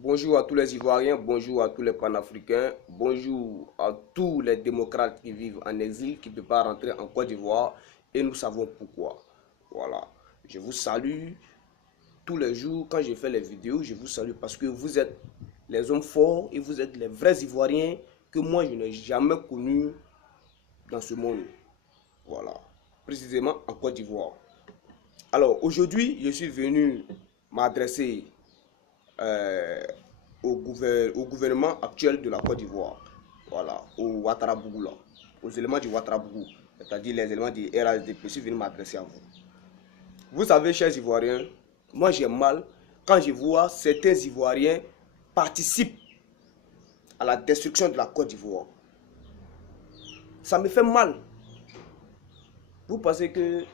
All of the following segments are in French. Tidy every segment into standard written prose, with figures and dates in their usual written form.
Bonjour à tous les Ivoiriens, bonjour à tous les panafricains, bonjour à tous les démocrates qui vivent en exil, qui ne peuvent pas rentrer en Côte d'Ivoire et nous savons pourquoi. Voilà, je vous salue tous les jours quand je fais les vidéos, je vous salue parce que vous êtes les hommes forts et vous êtes les vrais Ivoiriens que moi je n'ai jamais connus dans ce monde. Voilà, précisément en Côte d'Ivoire. Alors aujourd'hui, je suis venu m'adresser euh, au gouvernement actuel de la Côte d'Ivoire. Voilà, au Ouattarabougou là, aux éléments du Ouattarabougou, c'est-à-dire les éléments du RHDP. Je suis venu m'adresser à vous. Vous savez, chers Ivoiriens, moi j'ai mal quand je vois certains Ivoiriens participent à la destruction de la Côte d'Ivoire. Ça me fait mal. Vous pensez que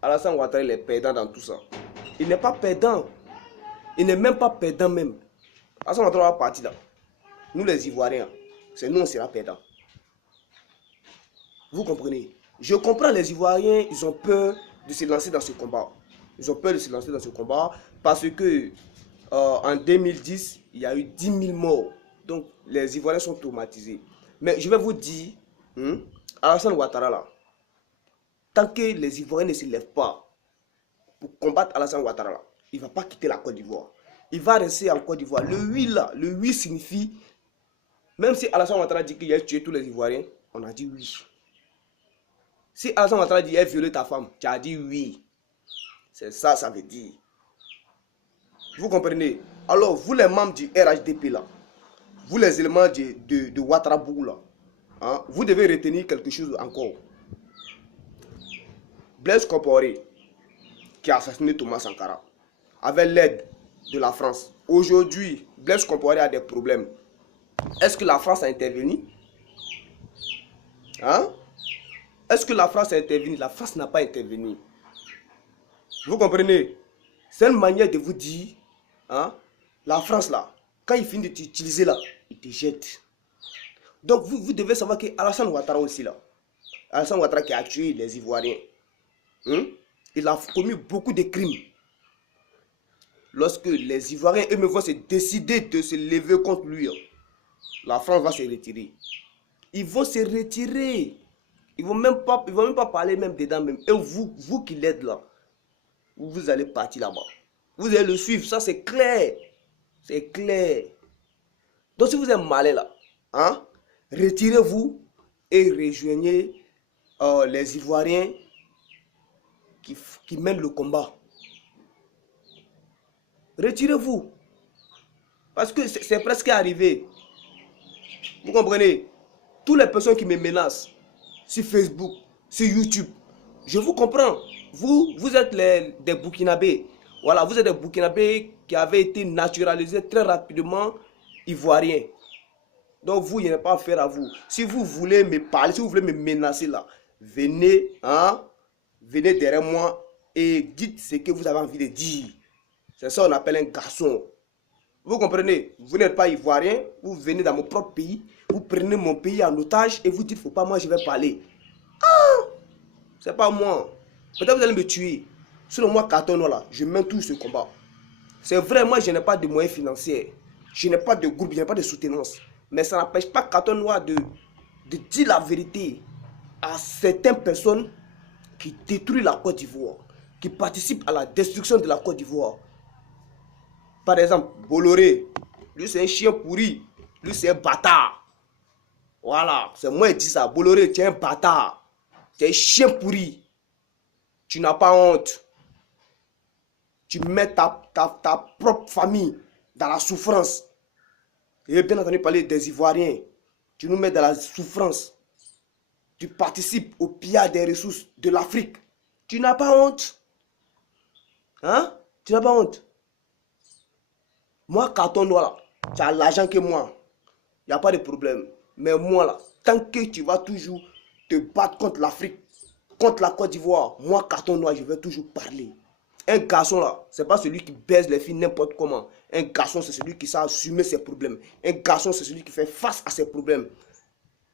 Alassane Ouattara est perdant dans tout ça? Il n'est pas perdant. Il n'est même pas perdant même. Alassane Ouattara va partir là. Nous les Ivoiriens, c'est nous on sera perdants. Vous comprenez? Je comprends les Ivoiriens, ils ont peur de se lancer dans ce combat. Ils ont peur de se lancer dans ce combat parce que en 2010, il y a eu 10 000 morts. Donc les Ivoiriens sont traumatisés. Mais je vais vous dire, Alassane Ouattara là, tant que les Ivoiriens ne se lèvent pas pour combattre Alassane Ouattara là, il ne va pas quitter la Côte d'Ivoire. Il va rester en Côte d'Ivoire. Le 8 là, le 8 signifie, même si Alassane Ouattara dit qu'il a tué tous les Ivoiriens, on a dit oui. Si Alassane Ouattara dit qu'il a violé ta femme, tu as dit oui. C'est ça, ça veut dire. Vous comprenez? Alors, vous les membres du RHDP là, vous les éléments de Ouattarabougou là, hein, vous devez retenir quelque chose encore. Blaise Compaoré, qui a assassiné Thomas Sankara, avec l'aide de la France. Aujourd'hui, Blaise Compaoré a des problèmes. Est-ce que la France a intervenu? Hein? Est-ce que la France a intervenu? La France n'a pas intervenu. Vous comprenez? C'est une manière de vous dire, hein, la France là, quand il finit de t'utiliser là, il te jette. Donc vous devez savoir que Alassane Ouattara aussi là, Alassane Ouattara qui a tué les Ivoiriens, il a commis beaucoup de crimes. Lorsque les Ivoiriens eux-mêmes vont se décider de se lever contre lui, la France va se retirer. Ils vont se retirer. Ils ne vont même pas parler même dedans même. Et vous qui l'êtes là, vous allez partir là-bas. Vous allez le suivre, ça c'est clair. C'est clair. Donc si vous êtes malin là, hein, retirez-vous et rejoignez les Ivoiriens qui mènent le combat. Retirez-vous. Parce que c'est presque arrivé. Vous comprenez? Toutes les personnes qui me menacent sur Facebook, sur YouTube, je vous comprends. Vous êtes des Burkinabés. Voilà, vous êtes des Burkinabés qui avaient été naturalisés très rapidement Ivoiriens. Donc vous, il n'y a pas affaire à vous. Si vous voulez me parler, si vous voulez me menacer là, venez, hein, venez derrière moi et dites ce que vous avez envie de dire. C'est ça qu'on appelle un garçon. Vous comprenez? Vous n'êtes pas Ivoirien, vous venez dans mon propre pays, vous prenez mon pays en otage et vous dites, faut pas, moi je vais parler. Ah! C'est pas moi. Peut-être vous allez me tuer. Selon moi, carton là, je mène tout ce combat. C'est vrai, moi je n'ai pas de moyens financiers. Je n'ai pas de groupe, je n'ai pas de soutenance. Mais ça n'empêche pas Carton Noir de dire la vérité à certaines personnes qui détruisent la Côte d'Ivoire, qui participent à la destruction de la Côte d'Ivoire. Par exemple, Bolloré, lui c'est un chien pourri, lui c'est un bâtard. Voilà, c'est moi qui dis ça. Bolloré, tu es un bâtard, tu es un chien pourri. Tu n'as pas honte. Tu mets ta propre famille dans la souffrance. Et bien entendu parler des Ivoiriens. Tu nous mets dans la souffrance. Tu participes au pillage des ressources de l'Afrique. Tu n'as pas honte. Hein? Tu n'as pas honte. Moi, Carton Noir, là, tu as l'argent que moi. Il n'y a pas de problème. Mais moi, là, tant que tu vas toujours te battre contre l'Afrique, contre la Côte d'Ivoire, moi, Carton Noir, je vais toujours parler. Un garçon, là, c'est pas celui qui baise les filles n'importe comment. Un garçon, c'est celui qui sait assumer ses problèmes. Un garçon, c'est celui qui fait face à ses problèmes.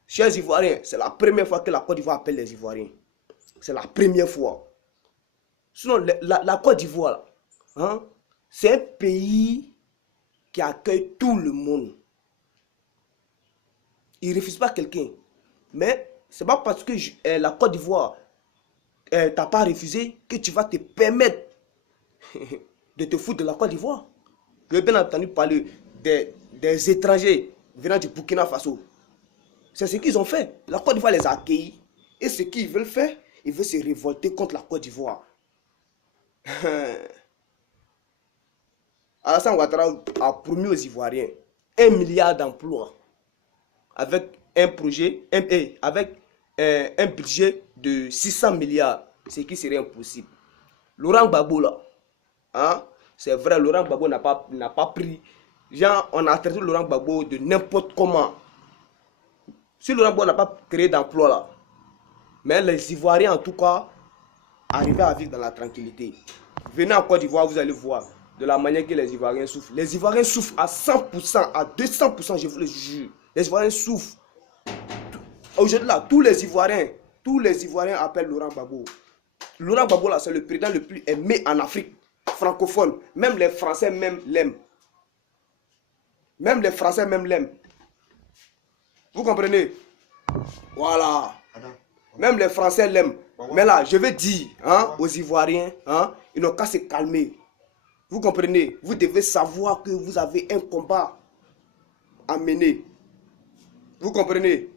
Chers Ivoiriens, c'est la première fois que la Côte d'Ivoire appelle les Ivoiriens. C'est la première fois. Sinon, la Côte d'Ivoire, hein, c'est un pays qui accueille tout le monde. Il ne refuse pas quelqu'un. Mais ce n'est pas parce que la Côte d'Ivoire t'a pas refusé que tu vas te permettre de te foutre de la Côte d'Ivoire. J'ai bien entendu parler des étrangers venant du Burkina Faso. C'est ce qu'ils ont fait. La Côte d'Ivoire les a accueillis. Et ce qu'ils veulent faire, ils veulent se révolter contre la Côte d'Ivoire. Alassane Ouattara a promis aux Ivoiriens 1 milliard d'emplois avec un projet, avec un budget de 600 milliards, ce qui serait impossible. Laurent Gbagbo là, hein, c'est vrai, Laurent Gbagbo n'a pas pris. Genre, on a traité Laurent Gbagbo de n'importe comment. Si Laurent Gbagbo n'a pas créé d'emploi là, mais les Ivoiriens en tout cas arrivaient à vivre dans la tranquillité. Venez en Côte d'Ivoire, vous allez voir de la manière que les Ivoiriens souffrent. Les Ivoiriens souffrent à 100%, à 200%, je vous le jure. Les Ivoiriens souffrent. Aujourd'hui là, tous les Ivoiriens appellent Laurent Gbagbo. Laurent Gbagbo là, c'est le président le plus aimé en Afrique francophone. Même les Français même l'aiment. Même les Français même l'aiment. Vous comprenez? Voilà. Même les Français l'aiment. Mais là, je vais dire hein, aux Ivoiriens, hein, ils n'ont qu'à se calmer. Vous comprenez? Vous devez savoir que vous avez un combat à mener. Vous comprenez?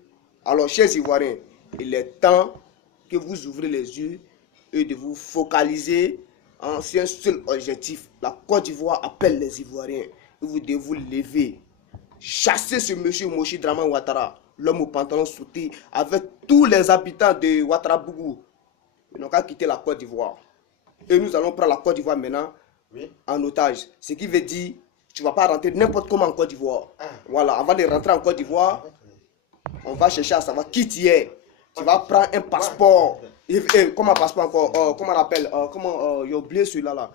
Alors, chers Ivoiriens, il est temps que vous ouvrez les yeux et de vous focaliser sur un seul objectif. La Côte d'Ivoire appelle les Ivoiriens. Vous devez vous lever. Chasser ce monsieur Moshi Draman Ouattara, l'homme au pantalon sauté, avec tous les habitants de Ouattarabougou. Ils n'ont qu'à quitter la Côte d'Ivoire. Et nous allons prendre la Côte d'Ivoire maintenant en otage. Ce qui veut dire, tu ne vas pas rentrer n'importe comment en Côte d'Ivoire. Voilà, avant de rentrer en Côte d'Ivoire, on va chercher à savoir qui tu es. Tu vas prendre un passeport. Comment un passeport encore? Comment on appelle? J'ai oublié celui-là. Là.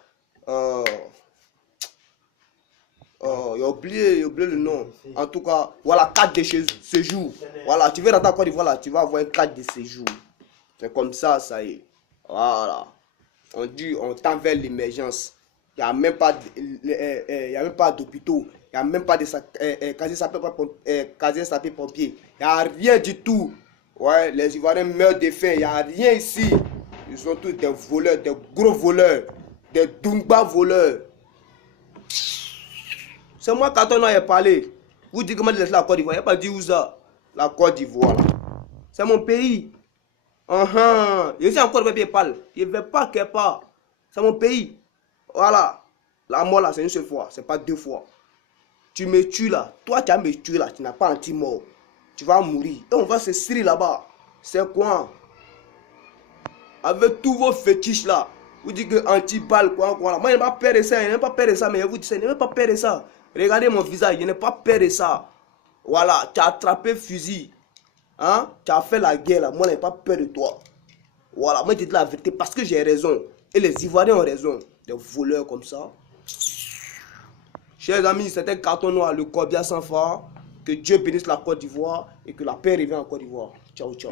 J'ai oublié le nom. En tout cas, voilà, carte de séjour. Voilà, tu veux rentrer en Côte d'Ivoire, tu vas avoir une carte de séjour. C'est comme ça, ça y est. Voilà. On dit, on tend vers l'émergence. Il n'y a même pas d'hôpitaux. Il n'y a même pas de casier sapeur-pompier. Il n'y a rien du tout. Ouais, les Ivoiriens meurent de faim. Il n'y a rien ici. Ils sont tous des voleurs, des gros voleurs. Des Dumba voleurs. C'est moi quand on a parlé. Vous dites comment laisser la Côte d'Ivoire. Il n'y a pas dit où ça. La Côte d'Ivoire. C'est mon pays. Je suis encore le parle. Il ne veut pas qu'elle parle. C'est mon pays. Voilà. La mort là, c'est une seule fois. C'est pas 2 fois. Tu me tues là. Toi, tu vas me tuer là. Tu n'as pas anti-mort. Tu vas mourir. Et on va se serrer là-bas. C'est quoi? Avec tous vos fétiches là. Vous dites que anti-balle, quoi. Moi, je n'ai pas peur de ça. Je n'ai pas peur de ça. Mais je vous dis, je n'ai pas peur de ça. Regardez mon visage. Je n'ai pas peur de ça. Voilà. Tu as attrapé fusil. Hein? Tu as fait la guerre là. Moi, je n'ai pas peur de toi. Voilà. Moi, je dis la vérité parce que j'ai raison. Et les Ivoiriens ont raison. Des voleurs comme ça. Chers amis, c'était Carton Noir, le Corbia sans phare. Que Dieu bénisse la Côte d'Ivoire et que la paix revienne en Côte d'Ivoire. Ciao, ciao.